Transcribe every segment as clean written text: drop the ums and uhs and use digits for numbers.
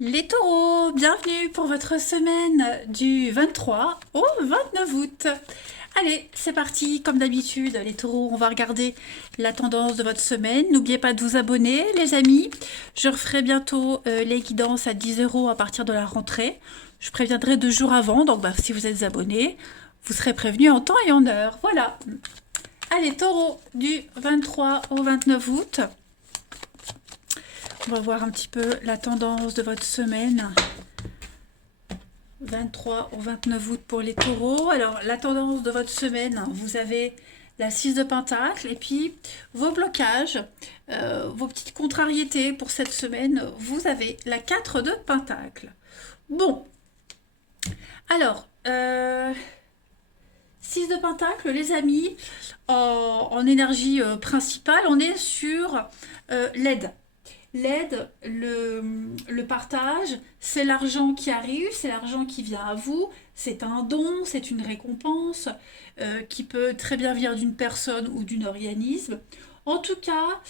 Les taureaux, bienvenue pour votre semaine du 23 au 29 août. Allez, c'est parti, comme d'habitude, les taureaux, on va regarder la tendance de votre semaine. N'oubliez pas de vous abonner, les amis. Je referai bientôt les guidances à 10 € à partir de la rentrée. Je préviendrai 2 jours avant, donc si vous êtes abonnés, vous serez prévenus en temps et en heure. Voilà. Allez, taureaux, du 23 au 29 août. On va voir un petit peu la tendance de votre semaine. 23 au 29 août pour les taureaux. Alors, la tendance de votre semaine, vous avez la 6 de Pentacle et puis vos blocages, vos petites contrariétés pour cette semaine, vous avez la 4 de Pentacle. Bon, alors, 6 de Pentacle, les amis, en énergie principale, on est sur l'aide. L'aide, le partage, c'est l'argent qui arrive, c'est l'argent qui vient à vous, c'est un don, c'est une récompense qui peut très bien venir d'une personne ou d'un organisme. En tout cas,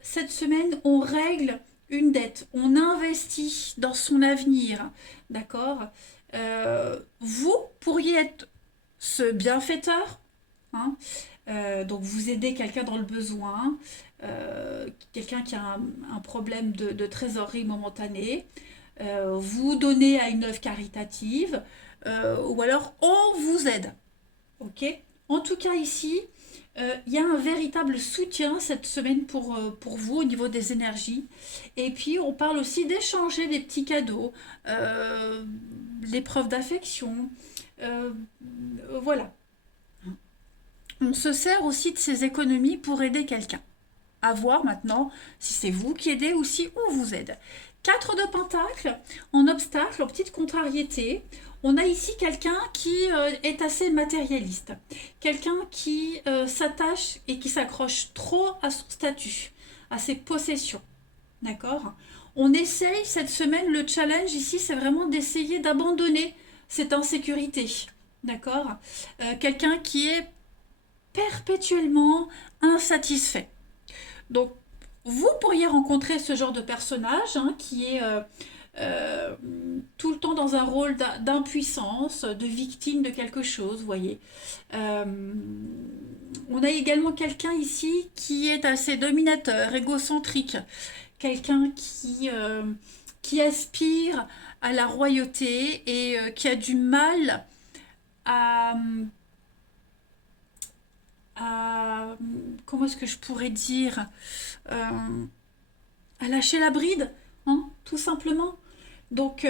cette semaine, on règle une dette, on investit dans son avenir, d'accord. Vous pourriez être ce bienfaiteur, hein, donc vous aidez quelqu'un dans le besoin, quelqu'un qui a un problème de trésorerie momentanée, vous donnez à une œuvre caritative, ou alors on vous aide. Ok. En tout cas ici, il y a un véritable soutien cette semaine pour vous au niveau des énergies. Et puis on parle aussi d'échanger des petits cadeaux, les preuves d'affection. euh, voilà. On se sert aussi de ces économies pour aider quelqu'un. À voir maintenant si c'est vous qui aidez ou si on vous aide. 4 de Pentacle, en obstacle, en petite contrariété. On a ici quelqu'un qui est assez matérialiste. Quelqu'un qui s'attache et qui s'accroche trop à son statut, à ses possessions. D'accord. On essaye cette semaine, le challenge ici, c'est vraiment d'essayer d'abandonner cette insécurité. D'accord. Quelqu'un qui est perpétuellement insatisfait. Donc, vous pourriez rencontrer ce genre de personnage qui est euh, tout le temps dans un rôle d'impuissance, de victime de quelque chose, vous voyez. Euh, on a également quelqu'un ici qui est assez dominateur, égocentrique, quelqu'un qui aspire à la royauté et qui a du mal à, à comment est-ce que je pourrais dire, à lâcher la bride, hein, tout simplement. Donc,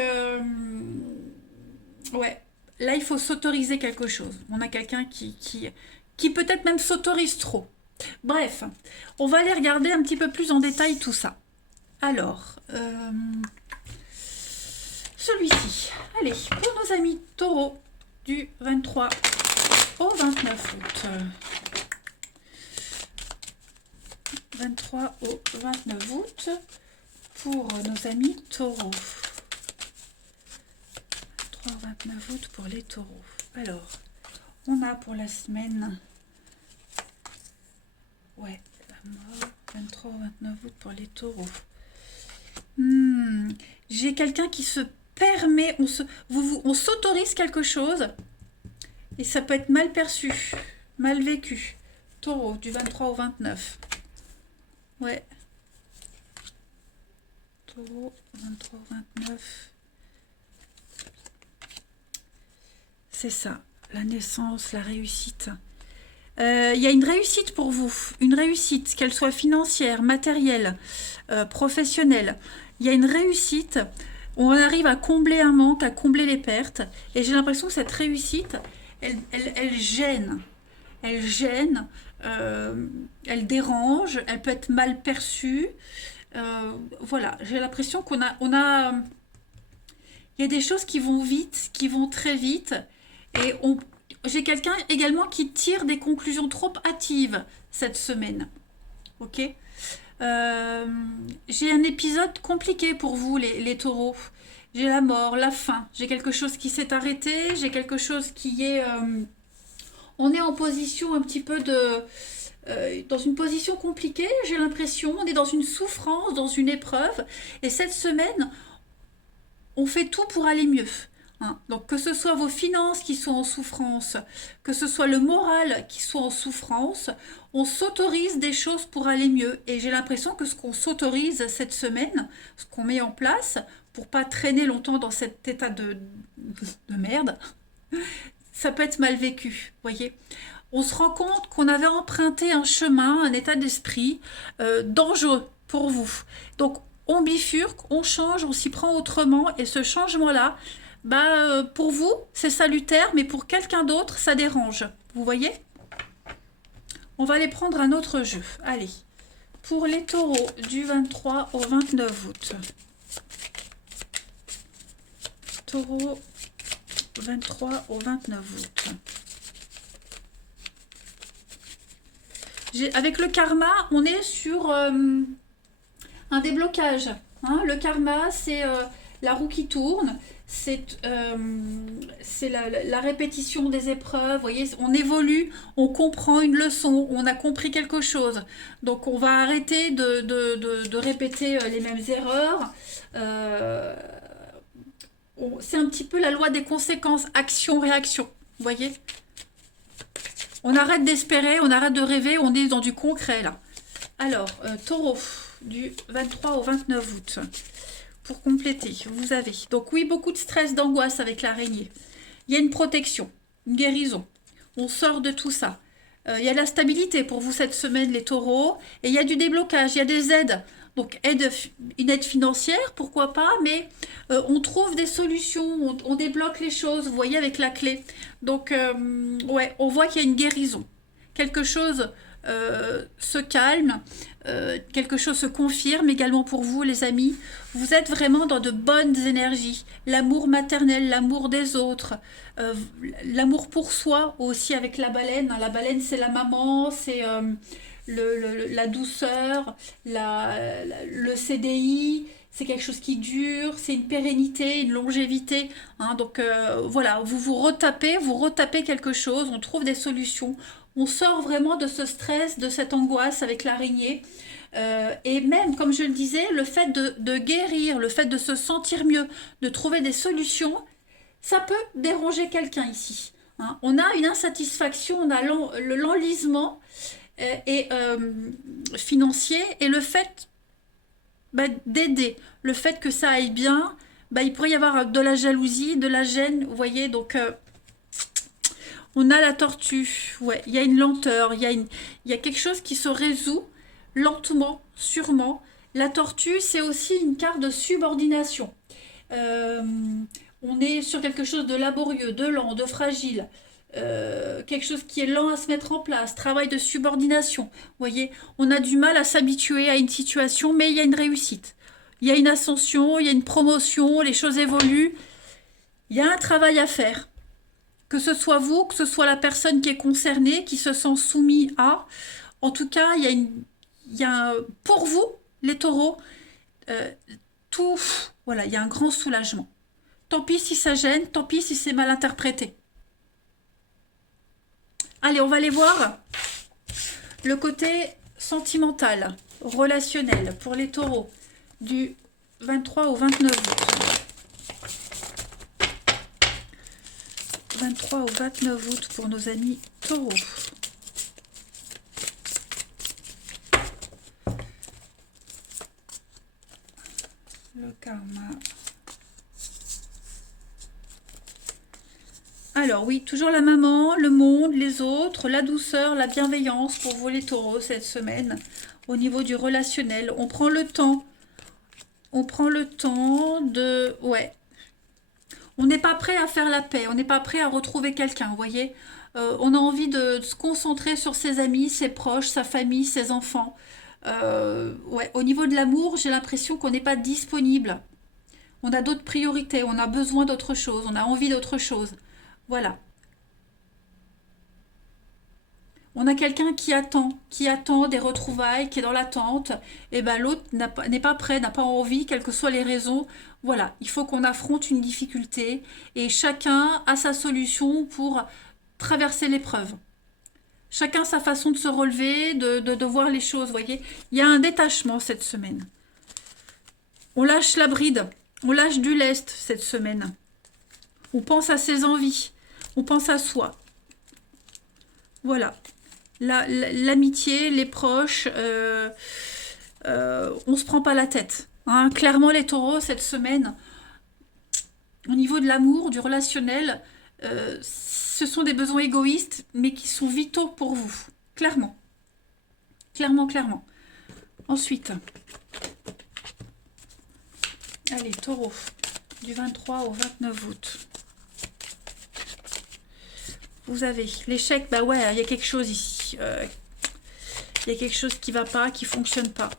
ouais, là, il faut s'autoriser quelque chose. On a quelqu'un qui peut-être même s'autorise trop. Bref, on va aller regarder un petit peu plus en détail tout ça. Alors, celui-ci. Allez, pour nos amis taureaux du 23 au 29 août. 23 au 29 août pour nos amis taureaux. 23 au 29 août pour les taureaux. Alors, on a pour la semaine, ouais, la mort, 23 au 29 août pour les taureaux. J'ai quelqu'un qui se permet, on s'autorise quelque chose et ça peut être mal perçu, mal vécu. Taureau, du 23 au 29. Ouais. Taureau, 23 au 29. C'est ça, la naissance, la réussite. Il y a une réussite pour vous, une réussite, qu'elle soit financière, matérielle, professionnelle. Il y a une réussite, on arrive à combler un manque, à combler les pertes, et j'ai l'impression que cette réussite, elle gêne. Elle gêne, elle dérange, elle peut être mal perçue. Voilà, j'ai l'impression il y a des choses qui vont vite, qui vont très vite, et j'ai quelqu'un également qui tire des conclusions trop hâtives cette semaine. Ok. J'ai un épisode compliqué pour vous, les taureaux. J'ai la mort, la faim. J'ai quelque chose qui s'est arrêté. J'ai quelque chose qui est. On est en position un petit peu dans une position compliquée, j'ai l'impression. On est dans une souffrance, dans une épreuve. Et cette semaine, on fait tout pour aller mieux. Hein. Donc que ce soit vos finances qui sont en souffrance, que ce soit le moral qui soit en souffrance, on s'autorise des choses pour aller mieux. Et j'ai l'impression que ce qu'on s'autorise cette semaine, ce qu'on met en place, pour pas traîner longtemps dans cet état de merde, ça peut être mal vécu, voyez. On se rend compte qu'on avait emprunté un chemin, un état d'esprit dangereux pour vous. Donc on bifurque, on change, on s'y prend autrement, et ce changement-là, pour vous, c'est salutaire, mais pour quelqu'un d'autre, ça dérange. Vous voyez? On va aller prendre un autre jeu. Allez, pour les taureaux du 23 au 29 août. Taureau 23 au 29 août. Avec le karma, on est sur un déblocage. Hein. Le karma, c'est la roue qui tourne, c'est la répétition des épreuves. Vous voyez, on évolue, on comprend une leçon, on a compris quelque chose. Donc on va arrêter de répéter les mêmes erreurs. C'est un petit peu la loi des conséquences, action-réaction. Vous voyez? On arrête d'espérer, on arrête de rêver, on est dans du concret là. Alors, taureau, du 23 au 29 août. Pour compléter, vous avez... Donc oui, beaucoup de stress, d'angoisse avec l'araignée. Il y a une protection, une guérison. On sort de tout ça. Il y a de la stabilité pour vous cette semaine, les taureaux. Et il y a du déblocage, il y a des aides. Donc une aide financière, pourquoi pas, mais on trouve des solutions, on débloque les choses, vous voyez, avec la clé. Donc, ouais, on voit qu'il y a une guérison. Quelque chose se calme, quelque chose se confirme également pour vous, les amis. Vous êtes vraiment dans de bonnes énergies. L'amour maternel, l'amour des autres, l'amour pour soi aussi avec la baleine. La baleine, c'est la maman, c'est... la douceur, le CDI, c'est quelque chose qui dure, c'est une pérennité, une longévité. Hein, donc voilà, vous retapez quelque chose, on trouve des solutions, on sort vraiment de ce stress, de cette angoisse avec l'araignée. Et même, comme je le disais, le fait de guérir, le fait de se sentir mieux, de trouver des solutions, ça peut déranger quelqu'un ici. Hein. On a une insatisfaction, on a l'enlisement et financier, et le fait d'aider, le fait que ça aille bien, il pourrait y avoir de la jalousie, de la gêne, vous voyez, donc on a la tortue, ouais, il y a une lenteur, il y a quelque chose qui se résout lentement, sûrement. La tortue, c'est aussi une carte de subordination. On est sur quelque chose de laborieux, de lent, de fragile. Quelque chose qui est lent à se mettre en place, travail de subordination. Vous voyez, on a du mal à s'habituer à une situation, mais il y a une réussite. Il y a une ascension, il y a une promotion, les choses évoluent. Il y a un travail à faire. Que ce soit vous, que ce soit la personne qui est concernée, qui se sent soumise à. En tout cas, pour vous, les taureaux, voilà, il y a un grand soulagement. Tant pis si ça gêne, tant pis si c'est mal interprété. Allez, on va aller voir le côté sentimental, relationnel pour les taureaux du 23 au 29 août. 23 au 29 août pour nos amis taureaux. Le karma. Alors oui, toujours la maman, le monde, les autres, la douceur, la bienveillance pour vous les taureaux cette semaine. Au niveau du relationnel, on prend le temps. On prend le temps de... Ouais. On n'est pas prêt à faire la paix, on n'est pas prêt à retrouver quelqu'un, vous voyez. On a envie de se concentrer sur ses amis, ses proches, sa famille, ses enfants. Ouais. Au niveau de l'amour, j'ai l'impression qu'on n'est pas disponible. On a d'autres priorités, on a besoin d'autre chose, on a envie d'autre chose. Voilà. On a quelqu'un qui attend des retrouvailles, qui est dans l'attente. Et ben l'autre n'est pas prêt, n'a pas envie, quelles que soient les raisons. Voilà, il faut qu'on affronte une difficulté et chacun a sa solution pour traverser l'épreuve. Chacun sa façon de se relever, de voir les choses, vous voyez. Il y a un détachement cette semaine. On lâche la bride. On lâche du lest cette semaine. On pense à ses envies. On pense à soi. Voilà. L'amitié, les proches, on se prend pas la tête. Hein. Clairement, les taureaux, cette semaine, au niveau de l'amour, du relationnel, ce sont des besoins égoïstes, mais qui sont vitaux pour vous. Clairement. Clairement, clairement. Ensuite, allez, taureau, du 23 au 29 août. Vous avez l'échec, bah ouais, il y a quelque chose ici. Il y a quelque chose qui va pas, qui fonctionne pas.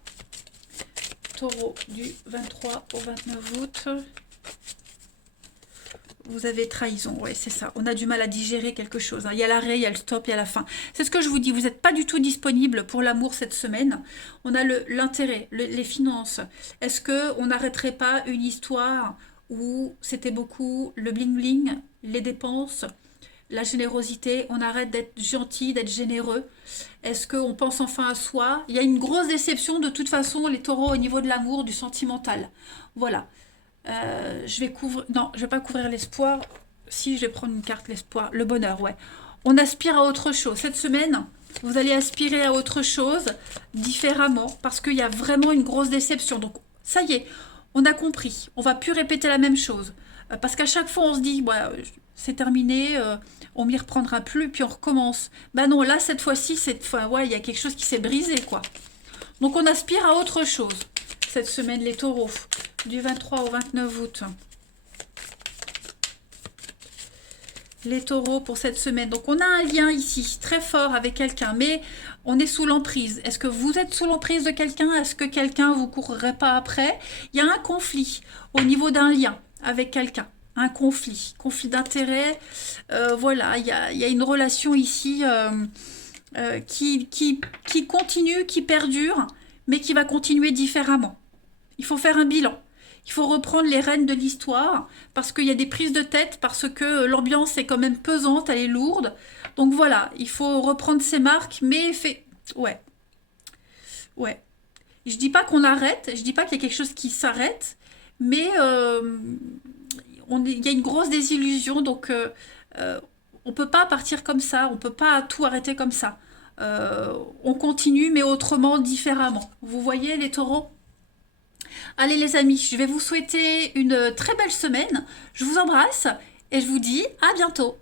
Taureau, du 23 au 29 août. Vous avez trahison, ouais, c'est ça. On a du mal à digérer quelque chose. Hein. Il y a l'arrêt, il y a le stop, il y a la fin. C'est ce que je vous dis, vous n'êtes pas du tout disponible pour l'amour cette semaine. On a l'intérêt, les finances. Est-ce qu'on n'arrêterait pas une histoire où c'était beaucoup le bling-bling, les dépenses, la générosité, on arrête d'être gentil, d'être généreux. Est-ce qu'on pense enfin à soi? Il y a une grosse déception de toute façon, les taureaux, au niveau de l'amour, du sentimental. Voilà. Je vais couvrir... Non, je vais pas couvrir l'espoir. Si, je vais prendre une carte, l'espoir. Le bonheur, ouais. On aspire à autre chose. Cette semaine, vous allez aspirer à autre chose, différemment, parce qu'il y a vraiment une grosse déception. Donc, ça y est, on a compris. On va plus répéter la même chose. Parce qu'à chaque fois, on se dit, ouais, c'est terminé, on m'y reprendra plus, puis on recommence. Bah non, là, cette fois-ci, ouais, il y a quelque chose qui s'est brisé, quoi. Donc, on aspire à autre chose. Cette semaine, les taureaux, du 23 au 29 août. Les taureaux pour cette semaine. Donc, on a un lien ici, très fort avec quelqu'un, mais on est sous l'emprise. Est-ce que vous êtes sous l'emprise de quelqu'un? Est-ce que quelqu'un vous courrait pas après? Il y a un conflit au niveau d'un lien avec quelqu'un. Un conflit d'intérêt. Voilà, il y a une relation ici qui continue, qui perdure, mais qui va continuer différemment. Il faut faire un bilan. Il faut reprendre les rênes de l'histoire parce qu'il y a des prises de tête, parce que l'ambiance est quand même pesante, elle est lourde. Donc voilà, il faut reprendre ses marques, mais ouais, ouais. Je dis pas qu'on arrête, je dis pas qu'il y a quelque chose qui s'arrête, mais il y a une grosse désillusion, donc on peut pas partir comme ça, on peut pas tout arrêter comme ça. On continue, mais autrement, différemment. Vous voyez les taureaux? Allez les amis, je vais vous souhaiter une très belle semaine. Je vous embrasse et je vous dis à bientôt.